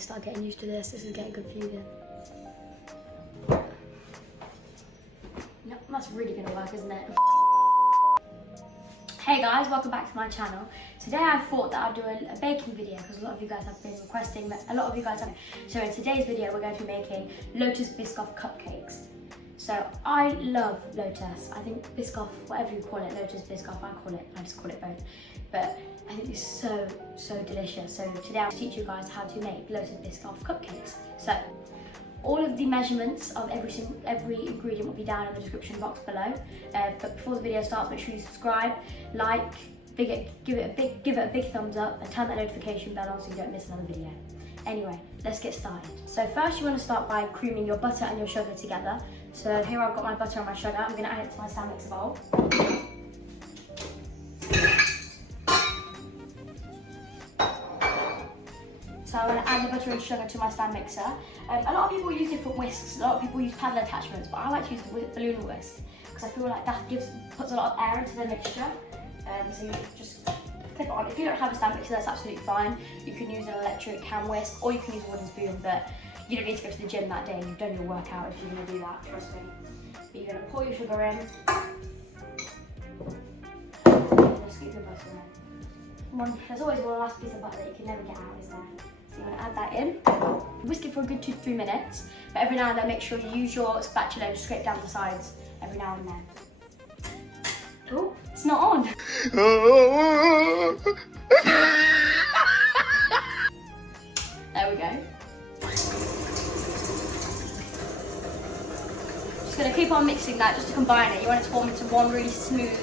to start getting used to this. This is getting confusing. No, that's really gonna work, isn't it? Hey guys, welcome back to my channel. Today I thought that I'd do a baking video because a lot of you guys have been requesting that. A lot of you guys have. So in today's video we're going to be making Lotus biscoff cupcakes. So I love Lotus. I think biscoff, whatever you call it, Lotus biscoff, I just call it both. But I think it's so delicious. So today I'll teach you guys how to make Lotus biscoff cupcakes. So all of the measurements of every ingredient will be down in the description box below. But before the video starts, make sure you subscribe, like, give it a big thumbs up, and turn that notification bell on so you don't miss another video. Anyway, let's get started. So first you want to start by creaming your butter and your sugar together. So here I've got my butter and my sugar. I'm going to add it to my stand mixer bowl. So I'm going to add the butter and sugar to my stand mixer. A lot of people use different whisks. A lot of people use paddle attachments, but I like to use the balloon whisk because I feel like that puts a lot of air into the mixture. So you just clip it on. If you don't have a stand mixer, that's absolutely fine. You can use an electric hand whisk, or you can use a wooden spoon, but you don't need to go to the gym that day and you've done your workout if you're going to do that, trust me. But you're going to pour your sugar in. And scoop your butter in. There's always one last piece of butter that you can never get out, isn't there? So you're going to add that in. Whisk it for a good 2 to 3 minutes, but every now and then make sure you use your spatula and scrape down the sides every now and then. Oh, it's not on. There we go. Just going to keep on mixing that just to combine it. You want it to form into one really smooth,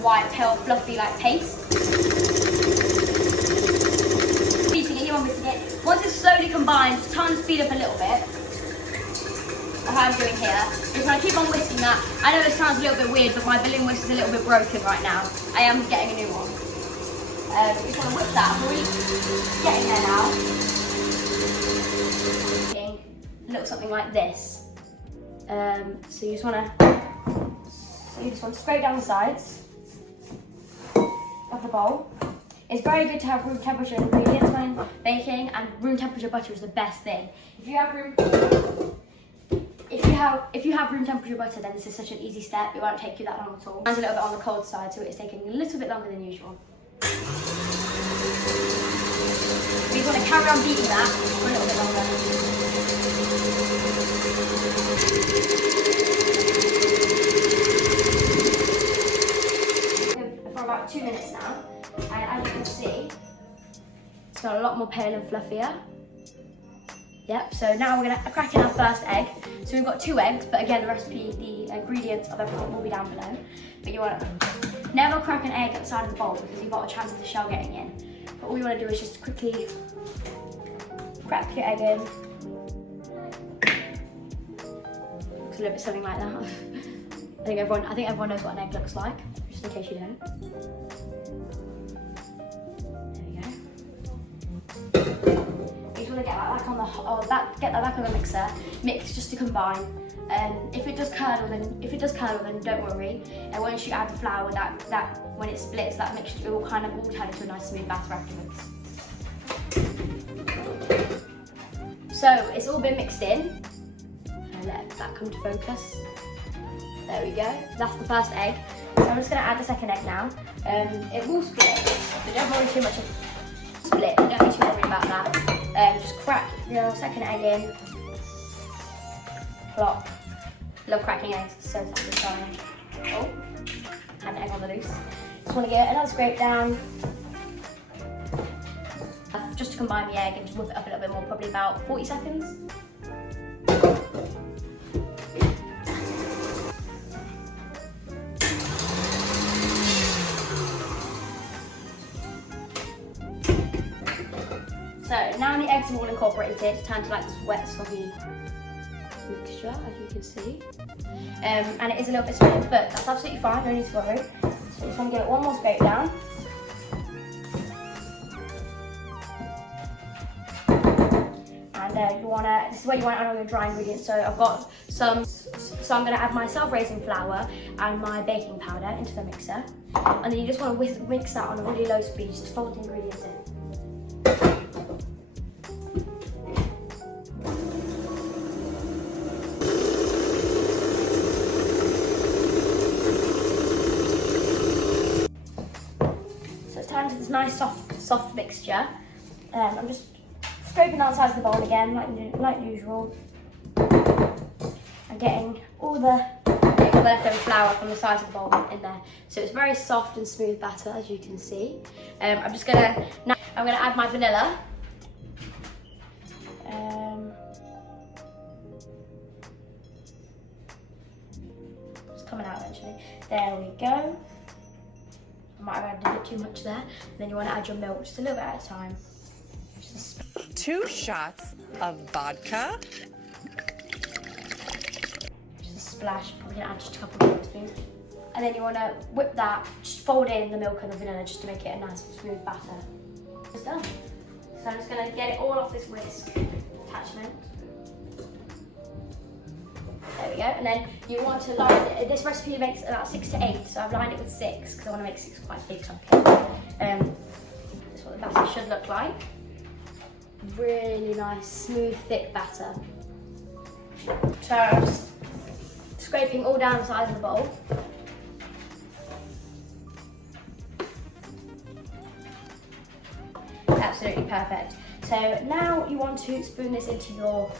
white, pale, fluffy like paste. Beating it, you want mixing it. Once it's slowly combined, just try and speed up a little bit. How I'm doing here. Just want to keep on whisking that. I know this sounds a little bit weird, but my balloon whisk is a little bit broken right now. I am getting a new one. Just want to whisk that. I'm really getting there now. It looks something like this. So you just want to scrape down the sides of the bowl. It's very good to have room temperature ingredients when baking, and room temperature butter is the best thing. If you have room temperature butter, then this is such an easy step. It won't take you that long at all. And a little bit on the cold side, so it's taking a little bit longer than usual. You want to carry on beating that for a little bit longer. For about 2 minutes now, and as you can see, it's got a lot more pale and fluffier. Yep, so now we're going to crack in our first egg. So we've got 2 eggs, but again, the recipe, the ingredients of everything will be down below. But you want to never crack an egg at the side of the bowl because you've got a chance of the shell getting in. But all you want to do is just quickly crack your egg in. Looks a little bit something like that. I think everyone knows what an egg looks like, just in case you don't. Get that back on the mixer, mix just to combine. If it does curdle, then don't worry. And once you add the flour, that when it splits, that mixture will kind of all turn into a nice smooth batter afterwards. So it's all been mixed in. And let that come to focus. There we go. That's the first egg. So I'm just going to add the second egg now. It will split, so don't worry too much. Split. Don't be too worried about that. Just crack your second egg in. Plop. Love cracking eggs, so satisfying. Oh, had an egg on the loose. Just want to get another scrape down. Just to combine the egg and just whip it up a little bit more, probably about 40 seconds. So now the eggs are all incorporated, it's turned to like this wet, soggy mixture, as you can see. And it is a little bit smooth, but that's absolutely fine, no need to worry. So just want to give it one more scrape down. And this is where you want to add all your dry ingredients. So I've got so I'm going to add my self-raising flour and my baking powder into the mixer. And then you just want to mix that on a really low speed, just to fold the ingredients in. nice soft mixture. I'm just scraping down the sides of the bowl again, like usual. I'm getting all the leftover flour from the sides of the bowl in there. So it's very soft and smooth batter, as you can see. I'm gonna add my vanilla. It's coming out eventually. There we go. I might have added a bit too much there. And then you want to add your milk just a little bit at a time. 2 shots of vodka. Just a splash. We can add just a couple of tablespoons. And then you want to whip that, just fold in the milk and the vanilla just to make it a nice smooth batter. It's done. So I'm just going to get it all off this whisk attachment. There we go. And then you want to line it. This recipe makes about 6 to 8, so I've lined it with 6 because I want to make 6 quite big cupcakes. That's what the batter should look like. Really nice, smooth, thick batter. So I'm just scraping all down the sides of the bowl. Absolutely perfect. So now you want to spoon this into your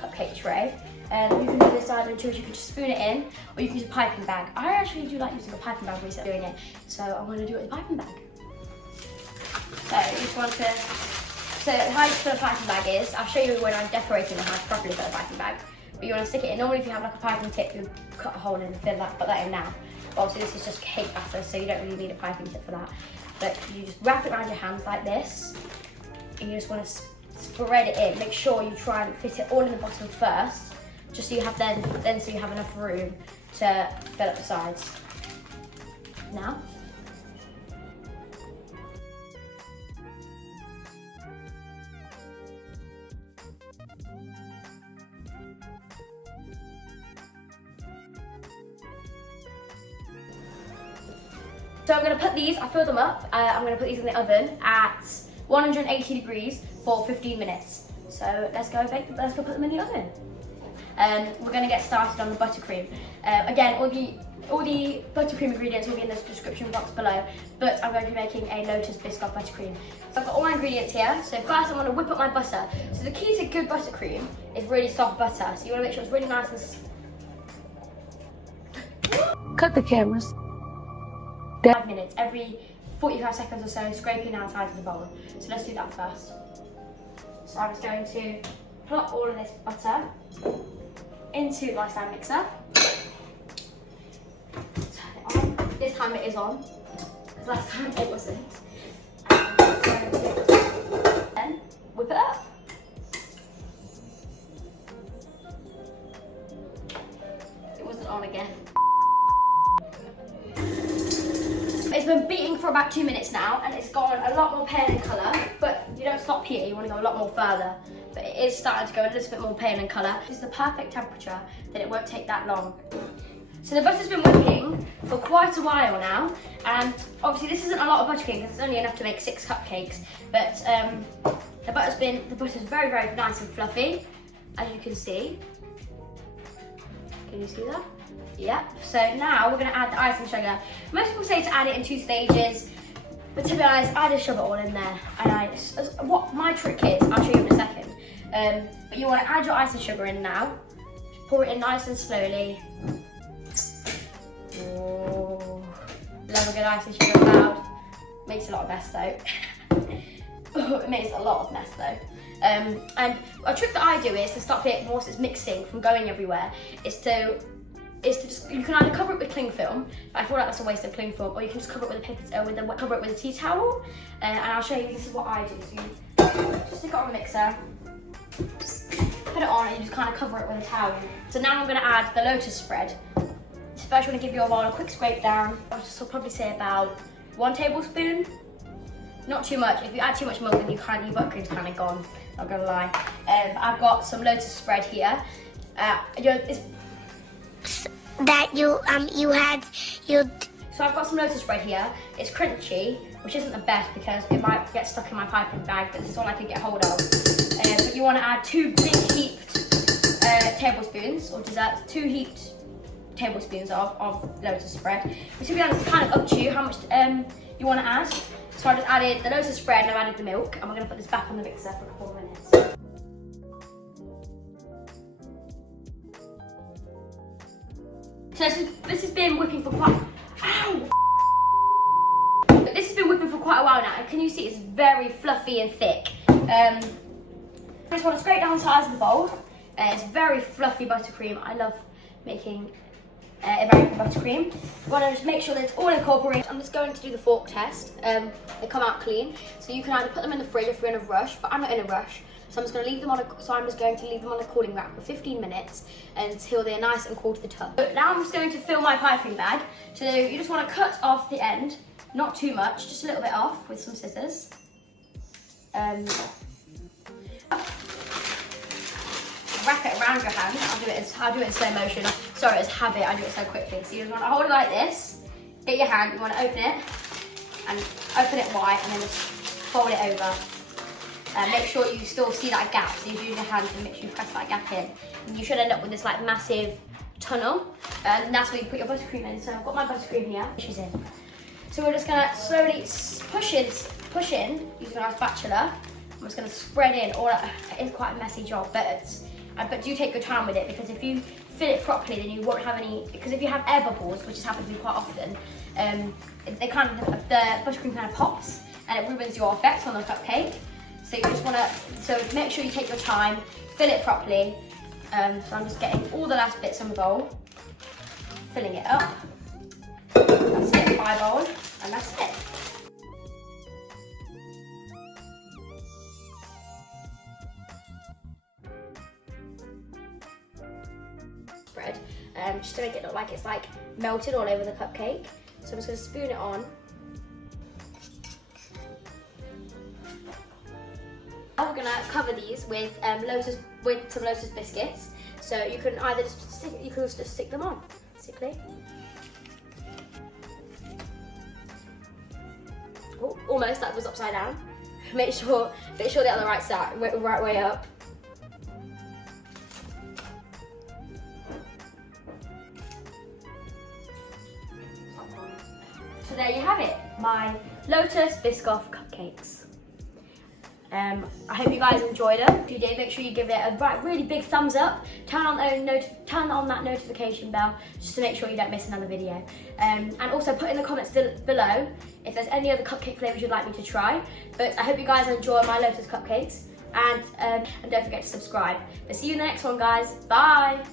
cupcake tray. You can do this either two, you can just spoon it in, or you can use a piping bag. I actually do like using a piping bag instead of doing it, so I'm going to do it with a piping bag. So you just want to, so how you fill a piping bag is, I'll show you when I'm decorating how to properly fill a piping bag. But you want to stick it in. Normally if you have like a piping tip, you cut a hole in and fill that, put that in now. But obviously this is just cake batter, so you don't really need a piping tip for that. But you just wrap it around your hands like this, and you just want to spread it in. Make sure you try and fit it all in the bottom first, just so you have so you have enough room to fill up the sides. Now. So I'm going to put these, I filled them up, I'm going to put these in the oven at 180 degrees for 15 minutes. So let's go put them in the oven. We're going to get started on the buttercream. Again, all the buttercream ingredients will be in the description box below, but I'm going to be making a Lotus biscoff buttercream. So I've got all my ingredients here. So first I'm going to whip up my butter. So the key to good buttercream is really soft butter. So you want to make sure it's really nice and... Cut the cameras. 5 minutes, every 45 seconds or so, scraping down the sides of the bowl. So let's do that first. So I'm just going to plop all of this butter into my stand mixer. Turn it on. This time it is on, because last time it wasn't. Then whip it up. It wasn't on again. It's been beating for about 2 minutes now, and it's gone a lot more pale in colour, but you don't stop here, you want to go a lot more further. But it is starting to go a little bit more pale in colour. It's the perfect temperature, that it won't take that long. So the butter's been whipping for quite a while now, and obviously this isn't a lot of buttercream because it's only enough to make 6 cupcakes, but the butter's very, very nice and fluffy, as you can see. Can you see that? Yep, so now we're going to add the icing sugar. Most people say to add it in 2 stages, but to be honest, I just shove it all in there. And what my trick is, I'll show you in a second. But you want to add your icing sugar in now. Just pour it in nice and slowly. Oh, love a good icing sugar cloud. Makes a lot of mess though. It makes a lot of mess though. And a trick that I do is to stop it whilst it's mixing from going everywhere. You can either cover it with cling film, but I feel like that's a waste of cling film, or you can just cover it with cover it with a tea towel. And I'll show you. This is what I do. So you just stick it on the mixer, put it on, and you just kind of cover it with a towel. So now I'm going to add the Lotus spread. So first, you want to give your bowl a quick scrape down. I'll probably say about 1 tablespoon. Not too much. If you add too much milk, then your buttercream's kind of gone. Not gonna lie. I've got some Lotus spread here. So I've got some Lotus spread here. It's crunchy, which isn't the best because it might get stuck in my piping bag, but this is all I can get hold of. But you want to add 2 big heaped tablespoons or desserts, 2 heaped tablespoons of Lotus spread. But to be honest, it's kind of up to you how much you want to add. So I just added the Lotus spread and I've added the milk, and we're going to put this back on the mixer for a couple of minutes. So this has been whipping for quite... Ow! This has been whipping for quite a while now, and can you see it's very fluffy and thick. I just want to scrape down the sides of the bowl. It's very fluffy buttercream. I love making American buttercream. You want to just make sure that it's all incorporated. I'm just going to do the fork test. They come out clean, so you can either put them in the fridge if you're in a rush, but I'm not in a rush. So I'm just going to leave them on a cooling rack for 15 minutes until they're nice and cool to the touch. So now I'm just going to fill my piping bag. So you just want to cut off the end, not too much, just a little bit off with some scissors. Wrap it around your hand. I'll do it in slow motion. Sorry, it's habit. I do it so quickly. So you just want to hold it like this. Get your hand. You want to open it and open it wide, and then just fold it over. Make sure you still see that gap. So you use your hand and make sure you press that gap in. And you should end up with this like massive tunnel, and that's where you put your buttercream in. So I've got my buttercream here. She's in. So we're just gonna slowly push in using our spatula. I'm just gonna spread in all that. It is quite a messy job, but do take your time with it, because if you fill it properly, then you won't have any. Because if you have air bubbles, which has happened to me quite often, the buttercream kind of pops and it ruins your effect on the cupcake. So you just want to, make sure you take your time, fill it properly. So I'm just getting all the last bits on the bowl, filling it up. That's it, pie bowl, and that's it. Spread, just to make it look like it's like melted all over the cupcake. So I'm just going to spoon it on. Now we're going to cover these with some Lotus biscuits. So you can either just stick them on, basically. Oh, almost, that was upside down. Make sure they're on the right side, right way up. So there you have it, my Lotus biscoff cupcakes. I hope you guys enjoyed them. If you did, make sure you give it a really big thumbs up. Turn on that notification bell just to make sure you don't miss another video. And also put in the comments below if there's any other cupcake flavours you'd like me to try. But I hope you guys enjoy my Lotus cupcakes, and don't forget to subscribe. But see you in the next one, guys. Bye.